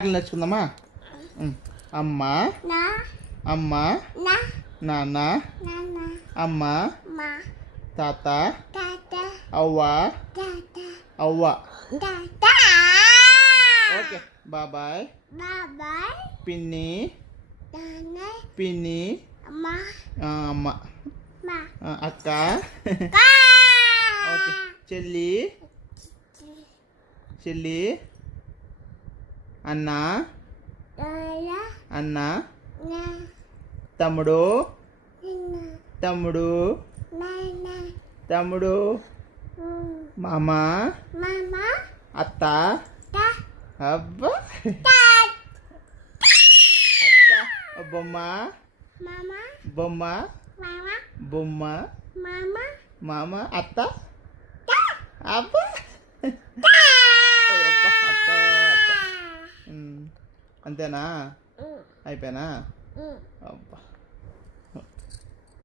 నేర్చుకుందామా? అమ్మ, అమ్మ, నాన్న, అమ్మ, తాత, అవ్వ, అవ్వ. ఓకే, బాబాయ్, పిన్ని, పిన్ని, అమ్మ, అక్క, ఓకే, చెల్లి, చెల్లి, అన్న, అన్న, తమ్ముడు, తమ్ముడు, తమ్ముడు, మామ, అత్త, అబ్బా, అత్త, బొమ్మ, బొమ్మ, బొమ్మ, మామ, అత్త, అబ్బా, అత్త, అంతేనా? అయిపోయానా? అబ్బా.